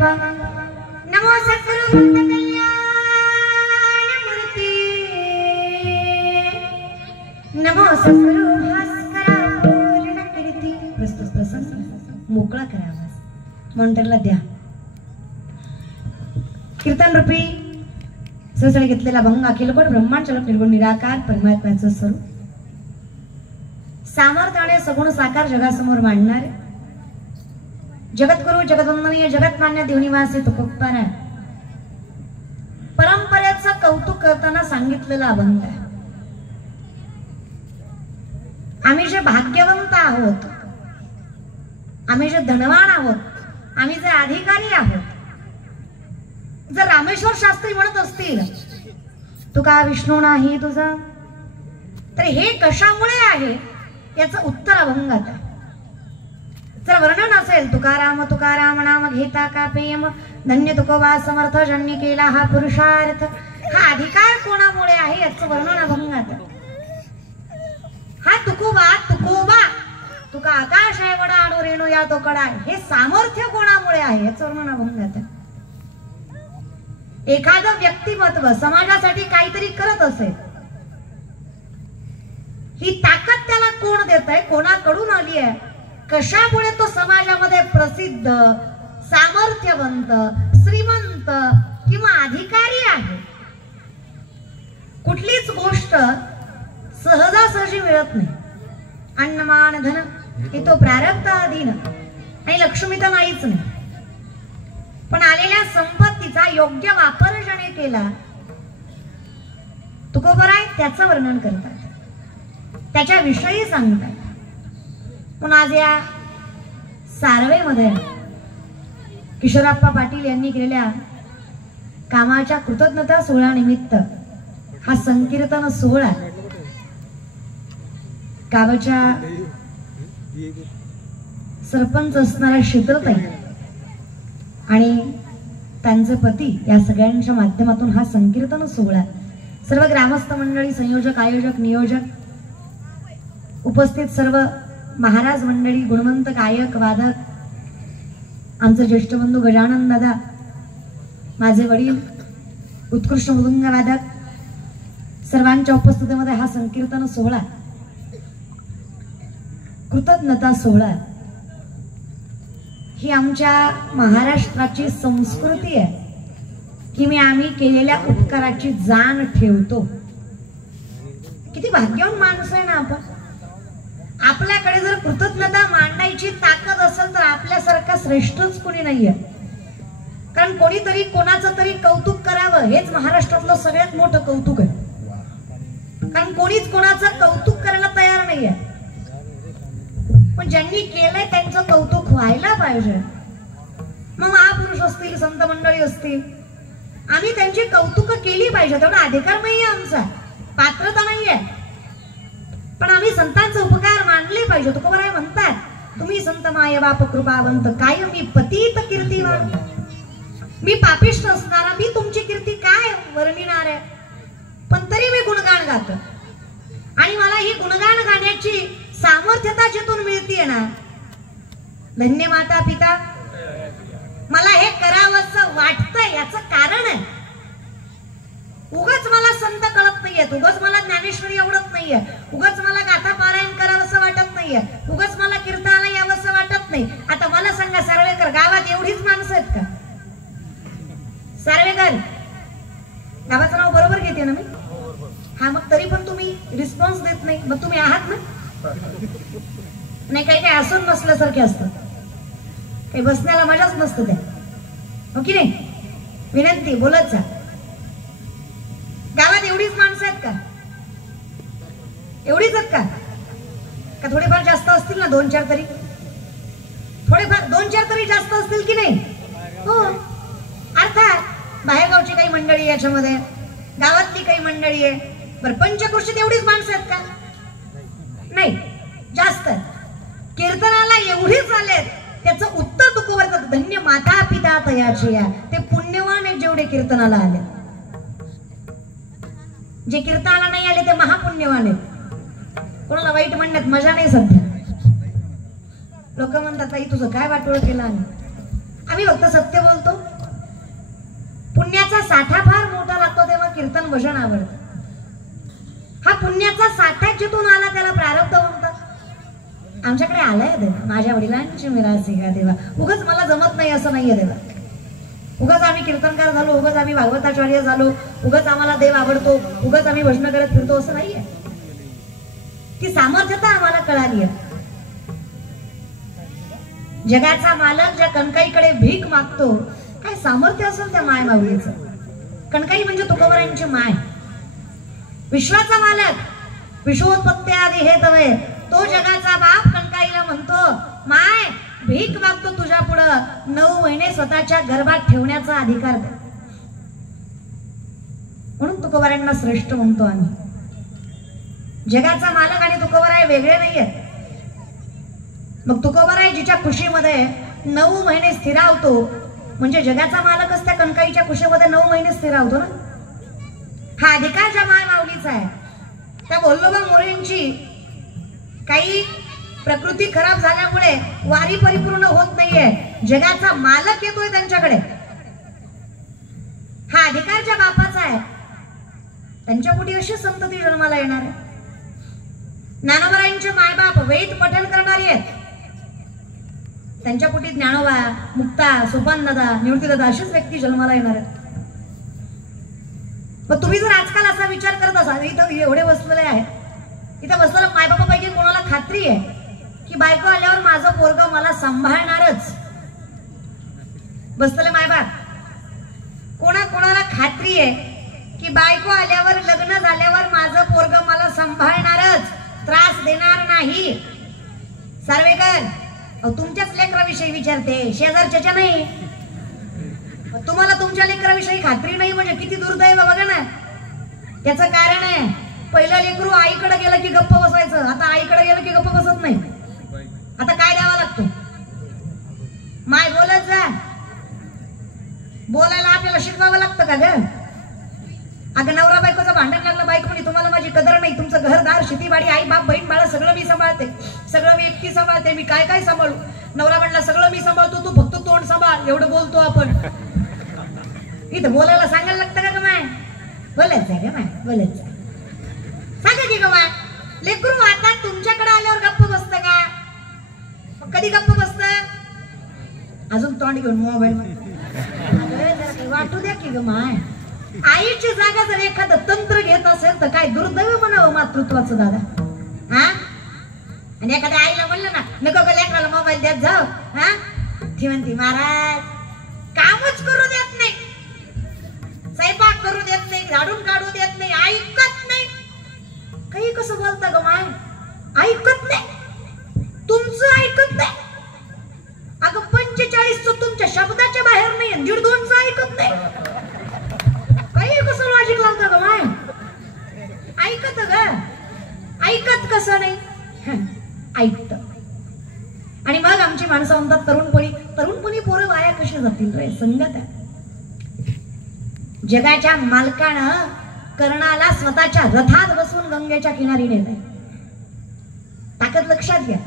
बाप्पा नमो सद्गुरु भक्त कल्याण मूर्ती नमो सद्गुरु भास्करा पूर्ण कीर्ती। प्रस्तुत प्रसंग मोकळा करावा मॉनिटरला द्या। कीर्तन रूपी ससळे घेतलेला भंग अखिलकोट ब्रह्मांड चलक निर्गुण निराकार परमात्म्याचं स्वरूप सामर्थ्याने सगुण साकार जगासमोर मांडणारे जगद्गुरु जगदवंदनीय जगतमान्य देवनिवासी तुकोबारा परंपरेचं कौतुक करताना सांगितलेला अभंग आहे। आम्ही जे भाग्यवंत आहोत, आम्ही जे धनवान आहोत, आम्ही जे अधिकारी आहोत, जर रामेश्वर शास्त्री म्हणत असतील तुका विष्णू नाही तुझा, तर हे कशामुळे आहे याचं उत्तर अभंगात आहे। जर वर्णन असेल तुकाराम तुकाराम नाम घेता का पेयम धन्य तुकोबा समर्थ ज्यांनी केला हा पुरुषार्थ, हा अधिकार कोणामुळे आहे याचं वर्णन अभंगात आहे। हा तुकोबा तुकोबा तुका आकाश आहे वडा आणू रेणू या तो कडा, हे सामर्थ्य कोणामुळे आहे याचं वर्णन अभंगात आहे। एखादं व्यक्तिमत्व समाजासाठी काहीतरी करत असेल, ही ताकद त्याला कोण देतंय, कोणाकडून आली आहे, कशामुळे तो समाजामध्ये प्रसिद्ध सामर्थ्यवंत श्रीमंत किंवा अधिकारी आहे। कुठलीच गोष्ट सहजासहजी मिळत नाही। अन्नमान धन हे तो प्रारब्ध अधीन आणि लक्ष्मी तर नाहीच नाही, पण आलेल्या संपत्तीचा योग्य वापर ज्याने केला तुकोबराय त्याचं वर्णन करतात, त्याच्या विषयी सांगतात। पण आज या सारवेमध्ये किशोरप्पा पाटील यांनी केलेल्या कामाच्या कृतज्ञता सोहळा निमित्त हा संकीर्तन सोहळा गावाच्या सरपंच असणाऱ्या शीतलताई आणि त्यांचे पती या सगळ्यांच्या माध्यमातून हा संकीर्तन सोहळा सर्व ग्रामस्थ मंडळी, संयोजक, आयोजक, नियोजक, उपस्थित सर्व महाराज मंडळी, गुणवंत गायक वादक, आमचे ज्येष्ठ बंधू गजानन दादा, माझे वडील उत्कृष्ट मृदुंग वादक, सर्वांच्या उपस्थितीमध्ये हा संकीर्तन सोहळा कृतज्ञता सोहळा ही आमच्या महाराष्ट्राची संस्कृती आहे की आम्ही केलेल्या उपकाराची जाण ठेवतो। किती भाग्यवान माणसं आहे ना आपण। आपल्याकडे जर कृतज्ञता मांडायची ताकद असेल तर आपल्यासारखा श्रेष्ठच कोणी नाहीये, कारण कोणीतरी कोणाचं तरी कौतुक करावं हेच महाराष्ट्रातलं सगळ्यात मोठं कौतुक आहे, कारण कोणीच कोणाचं कौतुक करायला तयार नाहीये। पण ज्यांनी केलंय त्यांचं कौतुक व्हायला पाहिजे। मग महापुरुष असतील, संत मंडळी असतील, आम्ही त्यांची कौतुक केली पाहिजे, तेवढा अधिकार नाहीये आमचा, पात्रता नाहीये, पण आम्ही संतांचे उपकार मानले पाहिजे। तुकोबाराय म्हणतात तुम्ही संत माय बाप कृपावंत काय मी पतित कीर्तिवान, मी पापिष्ट असणारा मी तुमची कीर्ती काय वर्णिणार आहे, पण तरी मी गुणगान गातो आणि मला ही गुणगान गाण्याची सामर्थ्यता जिथून मिळतीये ना, धन्य माता पिता, मला हे करावंसं वाटतंय याचं कारण आहे। उगाच मला संत कळत नाहीये, उगाच मला ज्ञानेश्वरी आवडत नाहीये, उगाच मला गाथा पारायण करावंसं वाटत नाहीये, उगाच मला कीर्तनाला यावंसं वाटत नाही। आता मला सांगा सार्वेकर, गावात एवढीच माणसं आहेत का? सार्वेकर गावाचं नाव बरोबर घेते ना मी? हा, मग तरी पण तुम्ही रिस्पॉन्स देत नाही, मग तुम्ही आहात ना? नाही, काही काही असून नसल्यासारखे असतं, काही बसण्याला मजाच नसतं त्या, हो की नाही? विनंती बोलत जा। गावात एवढीच माणसं आहेत का? एवढीच आहेत का थोडेफार जास्त असतील ना? 2-4 तरी, थोडेफार 2-4 तरी जास्त असतील की नाही? हो, अर्थात बाहेरगावची काही मंडळी याच्यामध्ये, गावातली काही मंडळी आहे, बरं पंचक्रोशीत एवढीच माणसं आहेत का? नाही, जास्त कीर्तनाला एवढीच आलेत, त्याचं उत्तर तुकोबाराय धन्य माता पिता तयाची या, ते पुण्यवान आहेत जेवढे कीर्तनाला आले। जे कीर्तनाला नाही आले ते महापुण्यवान आहेत। कोणाला वाईट म्हणण्यात मजा नाही सध्या। लोक म्हणतात ताई तुझं काय वाटोळ केलं, आम्ही फक्त सत्य बोलतो. पुण्याचा साठा फार मोठा लागतो तेव्हा कीर्तन भजन आवडतं. हा पुण्याचा साठा जिथून आला त्याला प्रारब्ध म्हणतात. आमच्याकडे आलाय देवा, माझ्या वडिलांची मिरास आहे का देवा. उगाच मला जमत नाही असं नाहीये देवा. उगाच आम्ही कीर्तनकार झालो, उगाच आम्ही भागवताचार्य झालो, उगाच आम्हाला देव आवडतो, उगाच आम्ही भजन करत फिरतो असं नाहीये. ती सामर्थ्यता आम्हाला कळाली आहे. जगाचा मालक ज्या कणकाईकडे भीक मागतो, काय सामर्थ्य असेल त्या माय माऊलीचं. कणकाई म्हणजे तुकोबरांची माय. विश्वाचा मालक विश्वोत्पत्ती आदी हे तवे, तो जगाचा बाप कणकाईला म्हणतो, माय भीक मागतो तुझ्या पुढं, 9 महिने स्वतःच्या गर्भात ठेवण्याचा अधिकार दे. म्हणून तुकोबरांना श्रेष्ठ म्हणतो आम्ही. जगाचा मालक आणि तुकोबराय वेगळे नाहीये. मग तुकोबराय जिच्या खुशीमध्ये 9 महिने स्थिरावतो, म्हणजे जगाचा मालकच त्या कणकाईच्या खुशीमध्ये 9 महिने स्थिरावतो ना. हा अधिकार ज्या माय माऊलीचा आहे. त्या बोल्लोबा मोरेंची काही प्रकृती खराब झाल्यामुळे वारी परिपूर्ण होत नाहीये. जगाचा मालक येतोय त्यांच्याकडे. हा अधिकार ज्या बापाचा आहे, त्यांच्या पोटी अशी संतती जन्माला येणार आहे. ज्ञानोबरांचे मायबाप वेद पठण करणारी आहेत. त्यांच्या पोटी ज्ञानोबा, मुक्ता, सोपानदादा, निवृत्तीदादा अशीच व्यक्ती जन्माला येणार आहेत. मग तुम्ही जर आजकाल असा विचार करत असाल, इथं एवढे बसलेले आहेत, इथं बसलेल्या मायबापापैकी कोणाला खात्री आहे की बायको आल्यावर माझं पोरगं मला सांभाळणारच? बसलेले मायबाप, कोणाला खात्री आहे की बायको आल्यावर, लग्न झाल्यावर माझं पोरगं मला सांभाळणारच, त्रास देणार नाही? सार्वेकर, तुमच्याच लेकराविषयी विचारते, शेजारच्या नाही. तुम्हाला तुमच्या लेकराविषयी खात्री नाही म्हणजे किती दुर्दैव बघा ना. त्याचं कारण आहे, पहिलं लेकरू आईकडे गेलं की गप्प बसायचं, आता आईकडे गेलं की गप्प बसत नाही. आता काय द्यावा लागतो? माय बोलत जा. बोलायला आपल्याला शिकवावं लागतं का ग? अगं नवरा बायकोचं भांडण लागलं, बायको म्हणे तुम्हाला माझी कदर नाही, तुमचं घरदार, शेतीबाडी, आई बाप, बहीण बाळा सगळं मी सांभाळते, सगळं मी एकटी सांभाळते, मी काय काय सांभाळू? नवरा म्हणला सगळं मी सांभाळतो, तू फक्त तोंड सांभाळ. एवढं बोलतो आपण. इथं बोलायला सांगायला लागतं का ग माय? बोलत जा ग माय, बोलत जा. सांगा की ग माय, लेकरू आता तुमच्याकडे आल्यावर गप्प बसतं का? कधी गप्प बसत? अजून तोंड घेऊन मोबाईल वाटू द्या की ग माय. आईची जागा जर एखादं तंत्र घेत असेल तर काय दुर्दैव म्हणावं मातृत्वाचं दादा. हा, आणि एखाद्या आईला म्हणलं ना नको ग लेकराला मोबाईल देत जाऊ, हा, ती म्हणती महाराज कामच करू देत नाही, स्वयंपाक करू देत नाही, झाडून काढू देत नाही, ऐकत नाही. काही कसं बोलता ग माय? ऐकत नाही, तुमचं ऐकत नाही. अगं 45चं तुमच्या शब्दाच्या बाहेर नाही, 1.5-2चं ऐकत नाही. काही कसं लॉजिक लावतं ग माय? ऐकत ग, ऐकत कसं नाही? ऐकत. आणि मग आमची माणसं म्हणतात तरुणपणी पोरं वाया कशी जातील रे? संगत आहे. जगाच्या मालकानं कर्णाला स्वतःच्या रथात बसून गंगेच्या किनारी नेत आहे. ताकद लक्षात घ्या.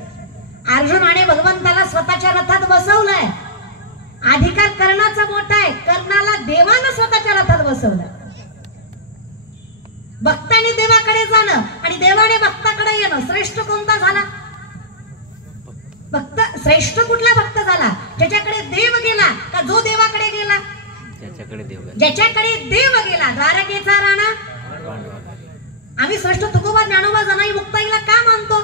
अर्जुनाने भगवंताला स्वतःच्या रथात बसवलंय. अधिकार कर्णाचा मोठा आहे. कर्णाला देवानं स्वतःच्या रथात बसवलं. भक्ताने देवाकडे जाणं आणि देवाने भक्ताकडे येणं, श्रेष्ठ कोणता झाला? भक्त. श्रेष्ठ कुठला भक्त झाला? ज्याच्याकडे देव गेला का जो देवाकडे गेला? ज्याच्याकडे देव गेला. द्वारकेचा राणा. आम्ही श्रेष्ठ तुकोबा, ज्ञानोबा, जनाई, मुक्ताईला का मानतो?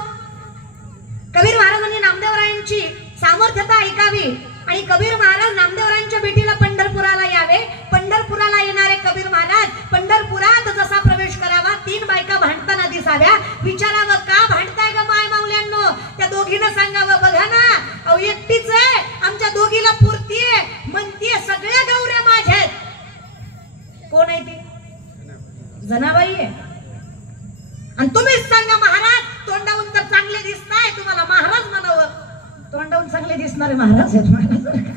कबीर महाराजांनी नामदेवरायांची सामर्थ्यता ऐकावी आणि कबीर महाराज नामदेवरायांच्या भेटीला पंढरपुराला यावे. पंढरपुराला येणारे कबीर महाराज पंढरपुरात जसा प्रवेश करावा, 3 बायका भांडताना दिसाव्या. विचारावं का भांडताय ग माय माऊल्यांनो? त्या दोघींना सांगावं बघा ना, अहो एकटीच आहे, आमच्या दोघीला पुरतीये, म्हणतीये सगळ्या गौऱ्या माझ्या आहेत. कोण आहे ती? जनाबाई आहे. आणि तुम्हीच सांगा महाराज, तोंडावून तर चांगले दिसताय, तुम्हाला महाराज म्हणावं. तोंडावून चांगले दिसणारे महाराज आहेत. महाराज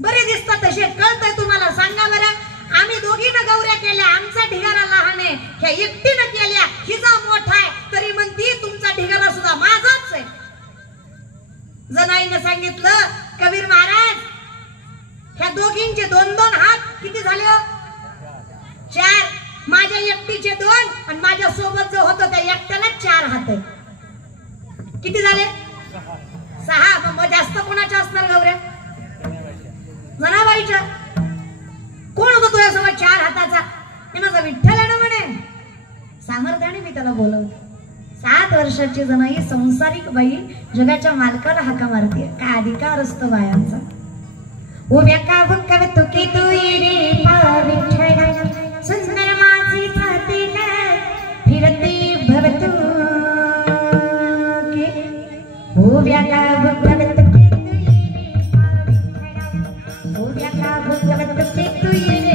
बरे दिसतात तसे, कळतंय तुम्हाला? सांगा बरं. आम्ही दोघीनं गौऱ्या केल्या, आमचा ढिगारा लहान आहे, ह्या एकटीनं केल्या, हिचा मोठा आहे, तरी म्हणती तुमचा ढिगारा सुद्धा माझाच आहे. जनाईने सांगितलं कबीर महाराज दोघींचे 2-2 हात किती झाले हो? 4. माझ्या एकटीचे 2 आणि माझ्या सोबत जो होतो त्या एकट्याला 4 हात आहे. किती झाले? 6. मग जास्त कोणाच्या असणार गौऱ्या? जनाबाईच्या. कोण होतो तुझ्यासोबत 4 हाताचा? हे माझा विठ्ठल आहे ना म्हणे. सामर्थ्याने मी त्याला बोलवतो. 7 वर्षाची जनाई संसारिक बाई जगाच्या मालकाला हाका मारते. काय अधिकार असतो बायांचा? उभ्या का भुक्कव तुकी तू रे विठ्ठला सुंदर माझी छातील फिरती भवतू के उभ्या का भुक्कव तुकी तू रे विठ्ठला उभ्या का भुक्कव तुकी तू रे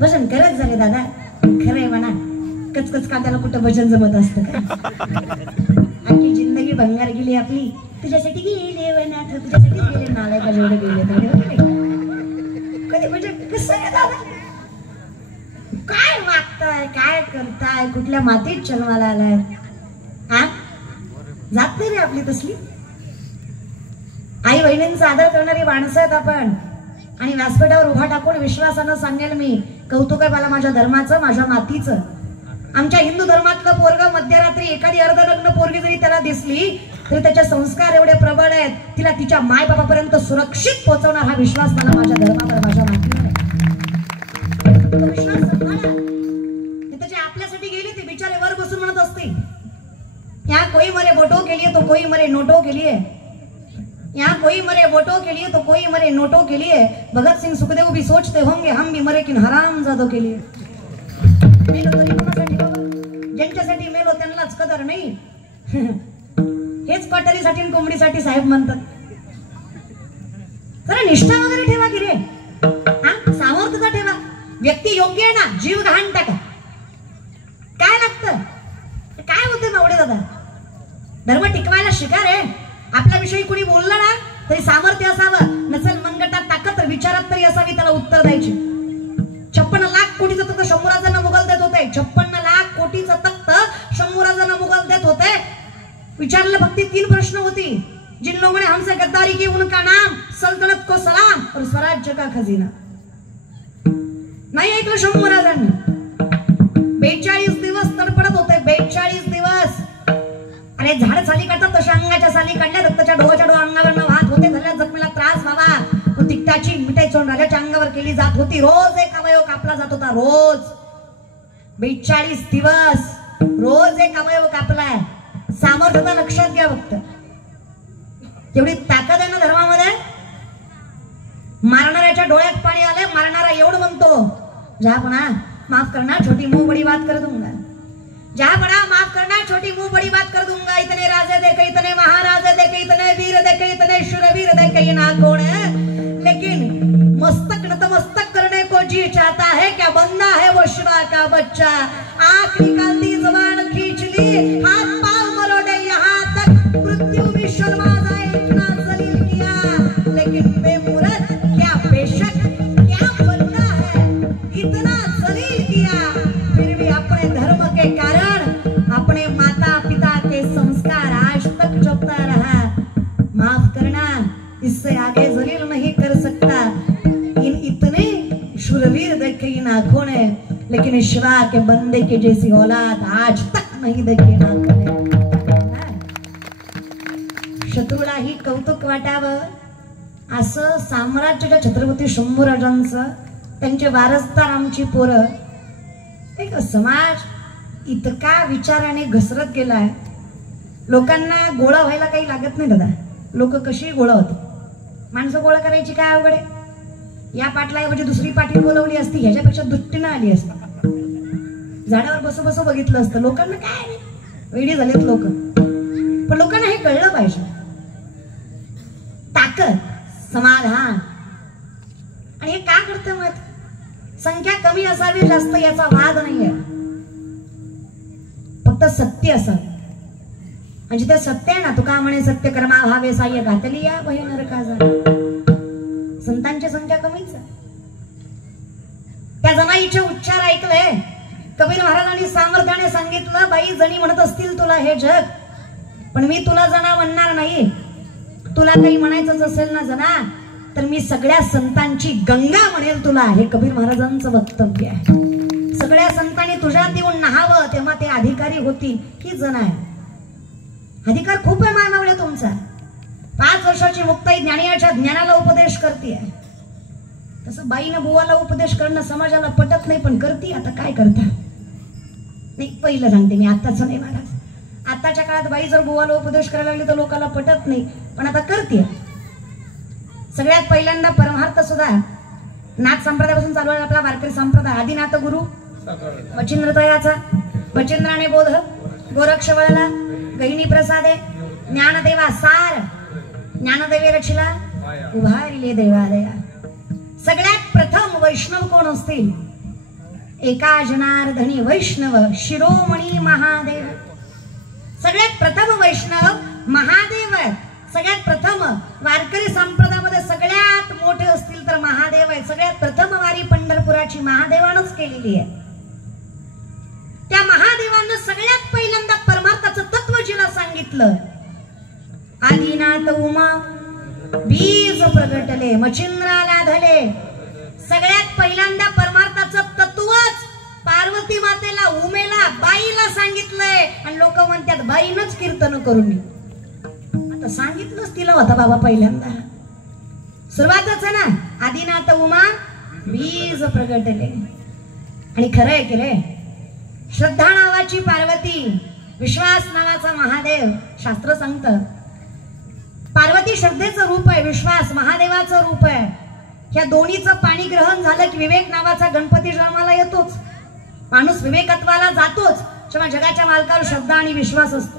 भजन करत झाले दादा. खरंय म्हणा, कचकच कांद्याला कुठं भजन जमत असतं का? आखी जिंदगी भंगार गेली आपली. तुझ्यासाठी गेले वनाथ, तुझ्यासाठी गेले नालायका जेवढे गेले तेवढे. कधी भजन कसं आहे दादा? काय वागताय, काय करताय, कुठल्या मातीत जन्माला आलाय? हा जात नाही रे आपली तसली. आई बहिणींचा आदर करणारी माणसं आहेत आपण. आणि व्यासपीठावर उभा टाकून विश्वासानं सांगेल मी, कौतुक आहे मला माझ्या धर्माचं, माझ्या मातीचं. आमच्या हिंदू धर्मातलं पोरग मध्यरात्री एखादी अर्धलग्न पोरगी जरी त्याला दिसली तरी त्याचे संस्कार एवढे प्रबळ आहेत, तिला तिच्या माय बापापर्यंत सुरक्षित पोहोचवणार हा विश्वास मला माझ्या धर्मावर, माझ्या मातीवर आहे. विश्वास सांभाळा. त्याचे आपल्यासाठी गेली ती बिचारे वर बसून म्हणत असते, या कोई मरे वोटो के लिए तो कोई मरे नोटो के लिए, यहाँ कोई मरे वोटों के लिए तो कोई मरे नोटों के लिए. भगत सिंह सुखदेव भी सोचते होंगे हम भी मरे किन हरामजादों के लिए. मेलो तरी कोणासाठी बाबा? ज्यांच्यासाठी मेलो त्यांनाच कदर नाही. हेच पटरीसाठी आणि कोंबडीसाठी साहेब म्हणतात. जरा निष्ठा वगैरे ठेवा की रे. हा सामर्थ्यता ठेवा. व्यक्ती योग्य आहे ना, जीव घाण टाका. काय लागतं? काय होते मावडे दादा? धर्म टिकवायला शिका रे. आपल्याविषयी कुणी बोललं ना तरी सामर्थ्य असावं, नसेल मनगटात ताकद तर विचारात तरी असावी त्याला उत्तर द्यायची. 56 लाख कोटीचं तख्त शंभूराजांना मुघल देत होते. 56 लाख कोटीचं तख्त शंभूराजांना मुघल देत होते. विचारलं फक्त 3 प्रश्न होती. जिन लोगों ने हमसे गद्दारी की उनका नाम, सल्तनत को सलाम और स्वराज्य का खजीना. नाही ऐकलं शंभू महाराजांनी. 42 दिवस तडपडत होते. 42 दिवस. अरे झाड साली काढतात तशा अंगाच्या साली काढल्या, रक्ताच्या डोळ्याच्या अंगावर वाहत होते. झाल्या जखमीला त्रास व्हावा, तिकटाची मिठाई चोंड राजाच्या अंगावर केली जात होती. रोज एक अवयव कापला जात होता. रोज 42 दिवस रोज एक अवयव कापलाय. सामर्थ्यता लक्षात घ्या फक्त. एवढी ताकद आहे ना धर्मामध्ये. मारणाऱ्याच्या डोळ्यात पाणी आले. मारणारा एवढं म्हणतो, जहापणा माफ करना छोटी मुंह बड़ी बात कर दूंगा. जहापणा माफ करना छोटी मुंह बड़ी बात कर दूंगा. इतने राजे देखे, इतने महाराजे देखे, इतने वीर देखे, इतने शूरवीर देखे, ये ना कौन है, लेकिन मस्तक नतमस्तक करने को जी चाहता है. क्या बंदा है वो शिवा का बच्चा. आंख निकाल दी, जबान खींच ली, हाथ पांव मरोड़े, यहाँ तक मृत्यु भी शर्मा जाए, इतना जलील किया. लेकिन बेमुरत क्या बेशक क्या बनना है, इतना जलील किया. फिर भी अपने धर्म के कारण अपने माता पिता के संस्कार आज तक जपता रहा. माफ करना, इससे आगे जलील नहीं कर सकता. इन इतने शूरवीर देखे इन आंखों ने, लेकिन शिवा के बंदे के जैसी औलाद आज तक नहीं देखी ना कोणी. शत्रूला ही कौतुक वाटावं असं साम्राज्याच्या छत्रपती शंभू राजांचं, त्यांचे वारसदार आमची पोरं. एक समाज इतका विचाराने घसरत गेलाय. लोकांना गोळा व्हायला काही लागत नाही दादा. लोक कशी गोळा होते. माणसं गोळा करायची काय अवघड आहे. या पाटलाऐवजी दुसरी पाटील बोलवली असती, ह्याच्यापेक्षा दुट्टीनं आली असती. झाडावर बसू बसू बघितलं असतं. लोकांना काय वेडी झालेत लोक. पण लोकांना हे कळलं पाहिजे. ताकद, समाधान. आणि हे का करतं मत. संख्या कमी असावी जास्त याचा वाद नाहीये. फक्त सत्य असावं. म्हणजे ते सत्य आहे ना. तुका म्हणे सत्य कर्मा भावे साह्य घातली या वही नरकाचा. संतांची संख्या कमीच आहे. त्या जनाईचे उच्चार ऐकले. कबीर महाराजांनी सामर्थ्याने सांगितलं, बाई जणी म्हणत असतील तुला हे जग, पण मी तुला जना म्हणणार नाही. तुला काही म्हणायचं असेल ना जना, तर मी सगळ्या संतांची गंगा म्हणेल तुला. हे कबीर महाराजांचं वक्तव्य आहे. सगळ्या संतांनी तुझ्यात येऊन नहावं तेव्हा ते अधिकारी होतील. ही जण आहे. अधिकार खूप आहे मानवले तुमचा. 5 वर्षाची मुक्ताई ज्ञानियाच्या ज्ञानाला उपदेश करते. तसं बाईनं बुवाला उपदेश करणं समाजाला पटत नाही, पण करते. आता काय करता. नाही पहिलं सांगते मी, आताच नाही महाराज. आताच्या काळात बाई जर बुवाला उपदेश करायला लागली तर लोकांना पटत नाही, पण आता करते. सगळ्यात पहिल्यांदा परमार्थ सुद्धा नाथ संप्रदायापासून चालू आहे आपला वारकरी संप्रदाय. आदिनाथ गुरु मच्छिंद्रतयाचा, मच्छिंद्राने बोध, गोरक्ष वळला, गहिनी प्रसादे, ज्ञानदेवा सार, ज्ञानदेवे रचिला, उभारिले देवालया. सगळ्यात प्रथम वैष्णव कोण असतील. एका जनार्दनी वैष्णव शिरोमणी महादेव. सगळ्यात प्रथम वैष्णव महादेव. सगळ्यात प्रथम वारकरी संप्रदायामध्ये सगळ्यात मोठे असतील तर महादेव आहे. सगळ्यात प्रथम वारी पंढरपुराची महादेवानंच केलेली आहे. त्या महादेवानं सगळ्यात पहिल्यांदा परमार्थाचं तत्व जिला सांगितलं. आदिनाथ उमा बीज प्रगटले, मच्छिंद्राला धले. सगळ्यात पहिल्यांदा परमार्थाचं तत्वच पार्वती मातेला, उमेला, बाईला सांगितलंय. आणि लोक म्हणतात बाईनच कीर्तन करून. आता सांगितलंच तिला होता बाबा पहिल्यांदा. सुरुवातच ना. आदिनाथ उमा बीज प्रगटले. आणि खरं आहे की रे, श्रद्धा नावाची पार्वती, विश्वास नावाचा महादेव. शास्त्र सांगतं पार्वती श्रद्धेचं रूप आहे, विश्वास महादेवाचं रूप आहे. या दोन्हीचं पाणी ग्रहण झालं की विवेक नावाचा गणपती जन्माला येतोच. माणूस विवेकत्वाला जातोच, जेव्हा जगाच्या मालकावर श्रद्धा आणि विश्वास असतो.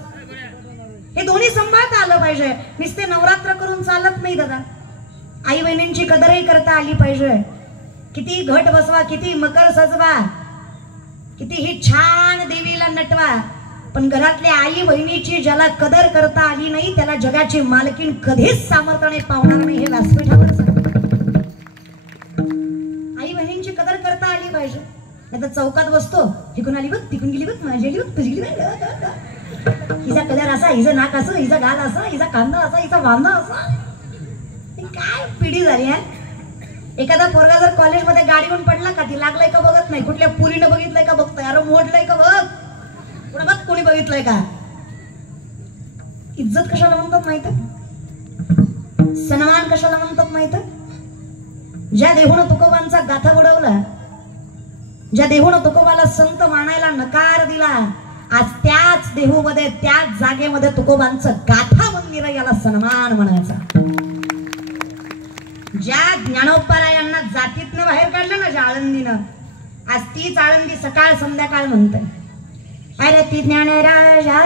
हे दोन्ही सांभाळता आलं पाहिजे. नुसते नवरात्र करून चालत नाही दादा. आई बहिणींची कदरही करता आली पाहिजे. किती घट बसवा, किती मकर सजवा, कितीही छान देवीला नटवा, पण घरातल्या आई बहिणीची ज्याला कदर करता आली नाही त्याला जगाची मालकीण कधीच सामर्थ्याने पावणार नाही. हे व्यासपीठावर आई बहिणींची कदर करता आली पाहिजे. नाही तर चौकात बसतो, तिकून आली बघ, तिकून गेली बघ, माझी आली बघ, तुझी गेली बघ, हिचा कलर असा, हिचं नाक असं, हिचा गाल असा, हिचा कांदा असा, हिचा वांदा असा. काय पिढी झाली आहे. एखादा पोरगा जर कॉलेजमध्ये गाडीहून पडला का ती लागलाय का बघत नाही, कुठल्या पुरीनं बघितलंय का बघतोय, अरे मोडलंय का बघ, पुढे बघ कोणी बघितलंय का. इज्जत कशाला म्हणतात माहित, सन्मान कशाला म्हणतात माहित. ज्या देहून तुकोबांचा गाथा बुडवला, ज्या देहून तुकोबाला संत मानायला नकार दिला, आज त्याच देहूमध्ये त्याच जागेमध्ये तुकोबांचं गाथा मंदिर याला सन्मान म्हणायचा. ज्या ज्ञानोपरायांना जातीतनं बाहेर काढलं ना, ज्या आळंदीनं, आज तीच आळंदी सकाळ संध्याकाळ म्हणते, अरे ती ज्ञानराजा